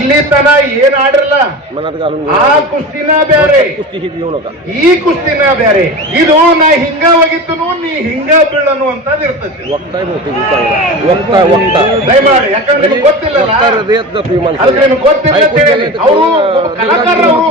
ಇಲ್ಲಿ ತನ ಏನ್ ಆಡಿರಲ್ಲ? ಆ ಕುಸ್ತಿನ ಬ್ಯಾರೆ. ಈ ಕುಸ್ತಿನ ಬ್ಯಾರೆ. ಇದು ನಾ ಹಿಂಗ ಹೋಗಿದ್ದನು ನೀ ಹಿಂಗ ಬೀಳನು ಅಂತ ಇರ್ತೈತಿ. ಯಾಕಂದ್ರೆ ನಿಮ್ಗೆ ಗೊತ್ತಿಲ್ಲ ಗೊತ್ತಿಲ್ಲ ಅವರು ಕಲಾಕಾರರು ಅವರು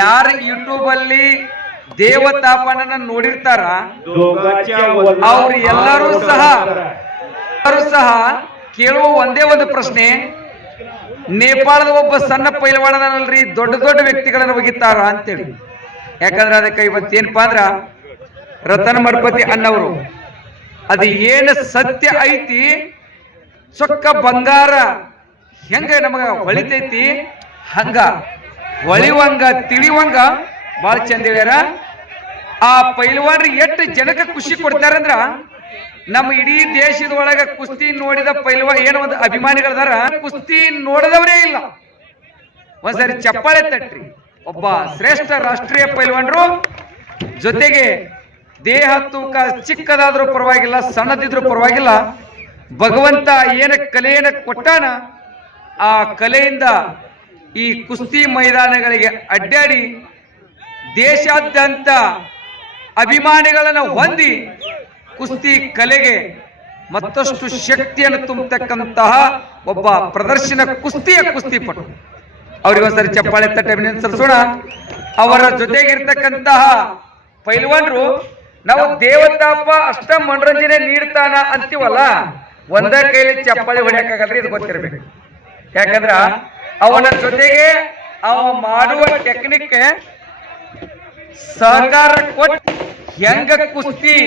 ಯಾರು ಯೂಟ್ಯೂಬ್ ಅಲ್ಲಿ ದೇವತಾಪನ ನೋಡಿರ್ತಾರ? ಅವ್ರು ಎಲ್ಲರೂ ಸಹ ಎಲ್ಲರೂ ಸಹ ಕೇಳುವ ಒಂದೇ ಒಂದು ಪ್ರಶ್ನೆ. ನೇಪಾಳದ ಒಬ್ಬ ಸಣ್ಣ ಪೈಲವಾನದಲ್ರಿ ದೊಡ್ಡ ದೊಡ್ಡ ವ್ಯಕ್ತಿಗಳನ್ನ ಒಗಿತಾರ ಅಂತೇಳಿ. ಯಾಕಂದ್ರೆ ಅದಕ್ಕೆ ಇವತ್ತೇನಪ್ಪ ಅಂದ್ರ ರತನ ಮಡ್ಪತಿ ಅಣ್ಣವರು ಅದು ಏನು ಸತ್ಯ ಐತಿ ಸೊಕ್ಕ ಬಂಗಾರ ಹೆಂಗ ನಮಗ ಹೊಳಿತೈತಿ ಹಂಗ. ಹೊಳಿವಂಗ ತಿಳಿವಂಗ ಬಾಳ ಚಂದ ಹೇಳ್ಯಾರ. ಆ ಪೈಲ್ವಾನ್ರಿ ಎಷ್ಟು ಜನಕ್ಕೆ ಖುಷಿ ಕೊಡ್ತಾರಂದ್ರ, ನಮ್ಮ ಇಡೀ ದೇಶದ ಒಳಗ ಕುಸ್ತಿ ನೋಡಿದ ಪೈಲ್ವಾ ಏನು ಒಂದು ಅಭಿಮಾನಿಗಳದಾರ, ಕುಸ್ತಿ ನೋಡದವರೇ ಇಲ್ಲ. ಒಂದ್ಸರಿ ಚಪ್ಪಾಳೆ ತಟ್ರಿ. ಒಬ್ಬ ಶ್ರೇಷ್ಠ ರಾಷ್ಟ್ರೀಯ ಪೈಲ್ವಾನ್ರು, ಜೊತೆಗೆ ದೇಹ ತೂಕ ಚಿಕ್ಕದಾದ್ರೂ ಪರವಾಗಿಲ್ಲ, ಸಣ್ಣದಿದ್ರೂ ಪರವಾಗಿಲ್ಲ, ಭಗವಂತ ಏನ ಕಲೆಯನ್ನ ಕೊಟ್ಟಾನ, ಆ ಕಲೆಯಿಂದ ಈ ಕುಸ್ತಿ ಮೈದಾನಗಳಿಗೆ ಅಡ್ಡಾಡಿ ದೇಶಾದ್ಯಂತ ಅಭಿಮಾನಿಗಳನ್ನು ಹೊಂದಿ ಕುಸ್ತಿ ಕಲೆಗೆ ಮತ್ತಷ್ಟು ಶಕ್ತಿಯನ್ನು ತುಂಬತಕ್ಕಂತಹ ಒಬ್ಬ ಪ್ರದರ್ಶನ ಕುಸ್ತಿಯ ಕುಸ್ತಿಪಟು. ಅವರಿಗೊಂದ್ಸರಿ ಚಪ್ಪಾಳೆ ತಟ್ಟೆ ಅಭಿನಂದಿಸೋಣ ಅವರ ಜೊತೆಗಿರ್ತಕ್ಕಂತಹ ಪೈಲ್ವಾನ್ರು, ನಾವು ದೇವತಾಪ ಅಷ್ಟ ಮನರಂಜನೆ ನೀಡ್ತಾನ ಅಂತೀವಲ್ಲ, ಒಂದ ಕೈಲಿ ಚಪ್ಪಾಳೆ ಹೊಡೆಯಕ್ಕಾಗಲ್ರಿ ಇದು ಗೊತ್ತಿರ್ಬೇಕು. ಯಾಕಂದ್ರ ಅವನ ಜೊತೆಗೆ ಅವ ಮಾಡುವ ಟೆಕ್ನಿಕ್ ಸಹಕಾರ ಕೊಟ್ಟು ಹೆಂಗ ಕುಸ್ತಿ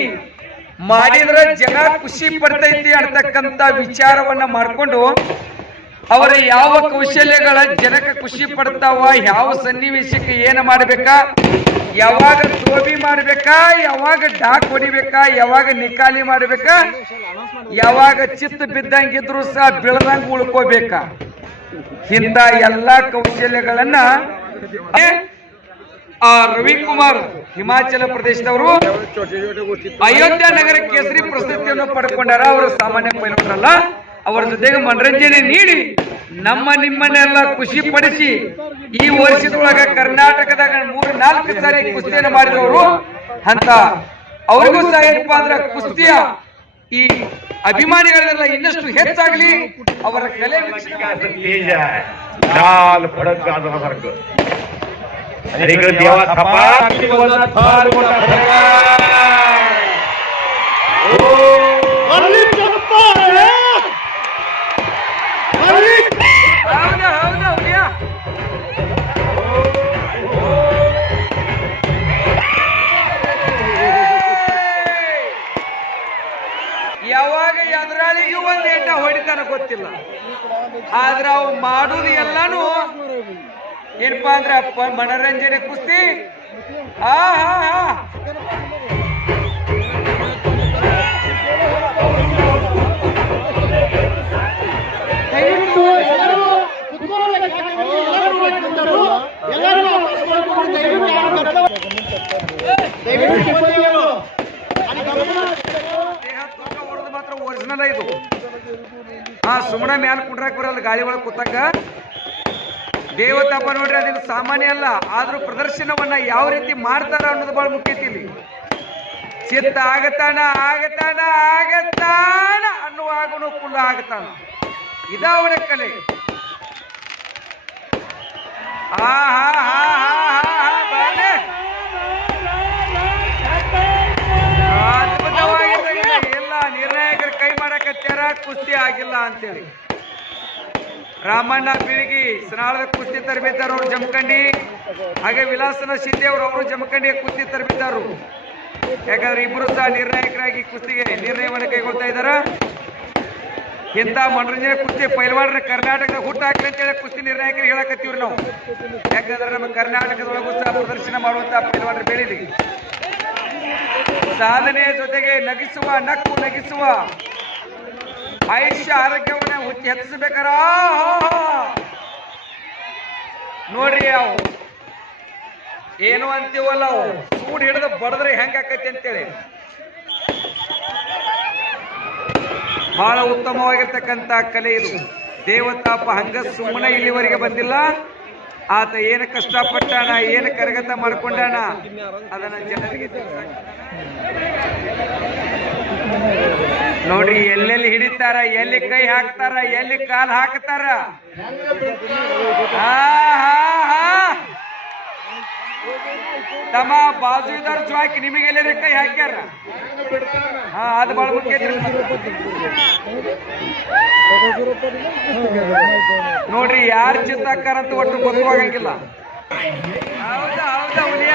ಮಾಡಿದ್ರೆ ಜನ ಖುಷಿ ಪಡ್ತೈತಿ ಅಂತಕ್ಕಂತ ವಿಚಾರವನ್ನ ಮಾಡಿಕೊಂಡು ಅವರ ಯಾವ ಕೌಶಲ್ಯಗಳ ಜನಕ್ಕೆ ಖುಷಿ ಪಡ್ತಾವ, ಯಾವ ಸನ್ನಿವೇಶಕ್ಕೆ ಏನು ಮಾಡಬೇಕಾ, ಯಾವಾಗ ಟೋಬಿ ಮಾಡ್ಬೇಕಾ, ಯಾವಾಗ ಡಾಕ್ ಹೊಡಿಬೇಕಾ, ಯಾವಾಗ ನಿಕಾಲಿ ಮಾಡ್ಬೇಕಾ, ಯಾವಾಗ ಚಿತ್ತ ಬಿದ್ದಂಗಿದ್ರು ಸಹ ಬೆಳೆದಂಗ ಉಳ್ಕೋಬೇಕಾ. ಇಂಥ ಎಲ್ಲಾ ಕೌಶಲ್ಯಗಳನ್ನ ಆ ರವಿಕುಮಾರ್ ಹಿಮಾಚಲ ಪ್ರದೇಶದವರು ಅಯೋಧ್ಯ ನಗರ ಕೇಸರಿ ಪ್ರಶಸ್ತಿಯನ್ನು ಪಡ್ಕೊಂಡಾರ. ಅವರು ಸಾಮಾನ್ಯ ಪೈಲಟ್ರಲ್ಲ. ಅವರ ಜೊತೆಗೆ ಮನರಂಜನೆ ನೀಡಿ ನಮ್ಮ ನಿಮ್ಮನ್ನೆಲ್ಲ ಖುಷಿ ಪಡಿಸಿ ಈ ವರ್ಷದೊಳಗ ಕರ್ನಾಟಕದಾಗ ಮೂರ್, ನಾಲ್ಕು ಸಾರಿ ಕುಸ್ತಿಯನ್ನು ಮಾಡಿದವರು ಅಂತ. ಅವ್ರಿಗೂ ಸಹ ಏನಪ್ಪಾ ಅಂದ್ರೆ ಕುಸ್ತಿಯ ಈ ಅಭಿಮಾನಿಗಳೆಲ್ಲ ಇನ್ನಷ್ಟು ಹೆಚ್ಚಾಗಲಿ ಅವರ ಕಲೆ ವೀಕ್ಷಣೆ ಮಾಡಿ. तेज आहे लाल भडक गाजरासारखं आणि इकडे देवा थपा फार मोठा ಯಾವಾಗ ಎದುರಾಳಿಗೂ ಒಂದ್ ಏಟ ಹೊಡಿತಾನ ಗೊತ್ತಿಲ್ಲ. ಆದ್ರೆ ಅವ್ ಮಾಡುದು ಎಲ್ಲಾನು ಏನಪ್ಪಾ ಅಂದ್ರ ಮನರಂಜನೆ ಕುಸ್ತಿ. ಆ ಹಾ ಹಾ ಎಲ್ಲರೂ ಕುತ್ಕೊಳ್ಳೋದಕ್ಕೆ ಎಲ್ಲರೂ ಬಂದಿದ್ದರು. ಎಲ್ಲರೂ ವಾಪಸ್ ಮಾಡ್ಕೊಂಡು ದಯವಿಟ್ಟು ಯಾರು ಕರ್ಕೊಂಡು- ದಯವಿಟ್ಟು ಸಿಬ್ಬಂದಿಗಳು ಅಲ್ಲಿ ಗಮನ ದೇಹ ತೂಕ ಹೊಡೆದು ಒರಿಜಿನಲ್ ಇದು. ಹಾ, ಸುಮ್ಮನೆ ಮ್ಯಾಲ ಕುಂಡ್ರಾಕ್ ಬರಲ್ಲ ಗಾಳಿ ಒಳಗೆ ಕೂತಂಗ. ದೇವತಾಪ ನೋಡ್ರಿ ಅದಿಲ್ಲ ಸಾಮಾನ್ಯ ಅಲ್ಲ. ಆದ್ರೂ ಪ್ರದರ್ಶನವನ್ನ ಯಾವ ರೀತಿ ಮಾಡ್ತಾರ ಅನ್ನೋದು ಬಹಳ ಮುಖ್ಯ ಇಲ್ಲಿ. ಚಿತ್ತ ಆಗತಾನ ಆಗತಾನ ಆಗತಾನ ಅನ್ನುವಾಗನು ಕುಲ್ಲ ಆಗತಾನ. ಇದ ಅವನ ಕಲೆ. ಆ ಹಾ ಹಾ ಬಾಲೆ. ಅದ್ಭುತವಾಗಿದೆ ಇದು. ಎಲ್ಲ ನಿರ್ಣಾಯಕರು ಕೈ ಮಾಡಕತ್ಯಾರ ಕುಸ್ತಿ ಆಗಿಲ್ಲ ಅಂತೇಳಿ. ರಾಮಣ್ಣ ಬಿಳಿಗಿ ಸ್ನಾಳದ ಕುಸ್ತಿ ತರಬೇತಾರ ಅವ್ರು ಜಮಖಂಡಿ. ಹಾಗೆ ವಿಲಾಸನ ಶಿಂದೆ ಅವರು ಅವರು ಜಮಖಂಡಿಯ ಕುಸ್ತಿ ತರಬೇತಾರು. ಯಾಕಂದ್ರೆ ಇಬ್ಬರು ಸಹ ನಿರ್ಣಾಯಕರಾಗಿ ಕುಸ್ತಿಗೆ ನಿರ್ಣಯವನ್ನು ಕೈಗೊಳ್ತಾ ಇದ್ದಾರ ಇಂಥ ಮನರಂಜನೆ ಕುಸ್ತಿ ಪೈಲ್ವಾಡ್ರ ಕರ್ನಾಟಕದ ಹುಟ್ಟು ಅಂತ ಅಂತೇಳಿ ಕುಸ್ತಿ ನಿರ್ಣಾಯಕರು ಹೇಳಕತ್ತೀವ್ರಿ ನಾವು. ಯಾಕಂದ್ರೆ ನಮ್ಮ ಕರ್ನಾಟಕದೊಳಗೂ ಸಹ ಪ್ರದರ್ಶನ ಮಾಡುವಂತ ಪೈಲ್ವಾಡ್ರ ಬೆಳೀಲಿ ಸಾಧನೆಯ ಜೊತೆಗೆ ನಗಿಸುವ, ನಕ್ಕು ನಗಿಸುವ ಆಯುಷ್ಯ ಆರೋಗ್ಯವನ್ನ ಹುಚ್ಚಿ ಹೆಚ್ಚಿಸಬೇಕಾರ? ನೋಡ್ರಿ ಅವು. ಏನು ಅಂತೀವಲ್ಲ ಅವು? ಸೂಡ್ ಹಿಡಿದು ಬಡದ್ರೆ ಹೆಂಗಾಕೈತಿ ಅಂತೇಳಿ. ಬಹಳ ಉತ್ತಮವಾಗಿರ್ತಕ್ಕಂಥ ಕಲೆ ಇದು. ದೇವತಾಪ ಹಂಗ ಸುಮ್ಮನೆ ಇಲ್ಲಿವರೆಗೆ ಬಂದಿಲ್ಲ. ಆತ ಏನು ಕಷ್ಟಪಟ್ಟಾನ, ಏನು ಕರಗತ ಮಾಡ್ಕೊಂಡಾನ, ಅದನ್ನ ಜನರಿಗೆ ನೋಡ್ರಿ, ಎಲ್ಲೆಲ್ಲಿ ಹಿಡಿತಾರ, ಎಲ್ಲಿ ಕೈ ಹಾಕ್ತಾರ, ಎಲ್ಲಿ ಕಾಲ್ ಹಾಕ್ತಾರ? ತಮ್ಮ ಬಾಜು ಇದ್ದಾರ ಹಾಕಿ ನಿಮಗೆ ಎಲ್ಲರಿ ಕೈ ಹಾಕ್ಯಾರ? ಹಾ, ಅದು ಬಹಳ ಮುಖ್ಯ ನೋಡ್ರಿ, ಯಾರು ಚಿತ್ತಾಕಾರ ಅಂತ ಒಟ್ಟು ಗೊತ್ತಾಗಂಗಿಲ್ಲ ಹೌದಾ ಹೌದಾ ಹುಲಿಯ